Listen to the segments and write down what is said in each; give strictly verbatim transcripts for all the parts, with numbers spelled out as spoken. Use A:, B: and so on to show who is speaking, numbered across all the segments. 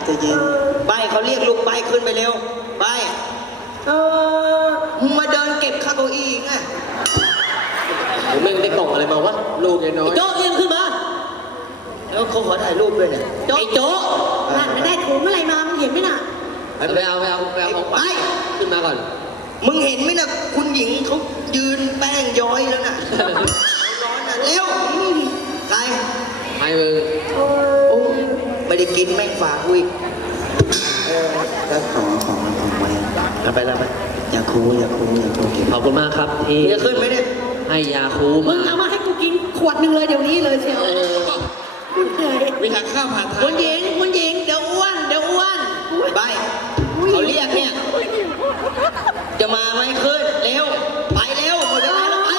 A: จะเย็นใบเขาเรียกลูกใบขึ้นไปเร็วใบเออมึงมาเดินเก็บข้าวเก้าอี้ไงผมไม่ได้กล่องอะไรมาวะลูกไอ้น้อยโจ๊กเอียงขึ้นมาแล้วเขาขอถ่ายรูปด้วยเนี่ยไอ้โจ๊กนั่นไม่ได้ถุงอะไรมามึงเห็นไหมน่ะไปเอาไปเอาไปเอาของไปขึ้นมาก่อนมึงเห็นไหมน่ะคุณหญิงเขายืนแป้งย้อยแล้วน่ะร้อนน่ะเร็วใครใครมึงโอ้ไม่ได้กินแม่งฝากกูอีกเออก็ขอของของไว้เอาไปแล้วไปอย่าคูอย่าคูอย่าคูขอบคุณมากครับที่จะขึ้นไหมเนี่ยให้ยาคูมึงเอามาให้กูกินขวดหนึ่งเลยเดี๋ยวนี้เลยเชียวมีทางข้าวผ่านทางคุณหญิงคุณหญิงเดี๋ยวอ้วนเดี๋ยวอ้วนไปเขาเรียกเนี่ยจะมาไหมขึ้นเร็วไปเร็วหมดเวลาแล้วไป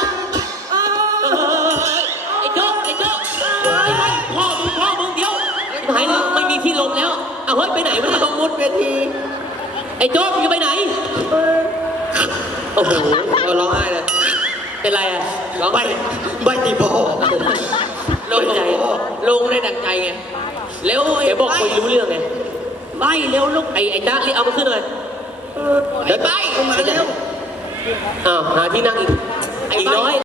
A: ไอ้โจ๊กไอ้โจ๊กไอ้ไม่พ่อมึงพ่อมึงเดี๋ยวหายไม่มีที่ลงแล้วเอาเฮ้ยไปไหนวะเนี่ยต้องมุดเวทีไอ้โจ๊กอยู่ไปไหนโอ้โหร้องไห้เลยเป็นไรอ่ะร้องไปใบตีโบโล่งใจโล่งได้ดังใจไงเร็วเดี๋ยวบอกคุยรู้เรื่องไงใบเร็วลูกไอ้ไอ้จ้ารีบเอามาขึ้นเลยไอ้ใบมาเร็วอ้าวหาที่นั่งอีกไอ้น้อย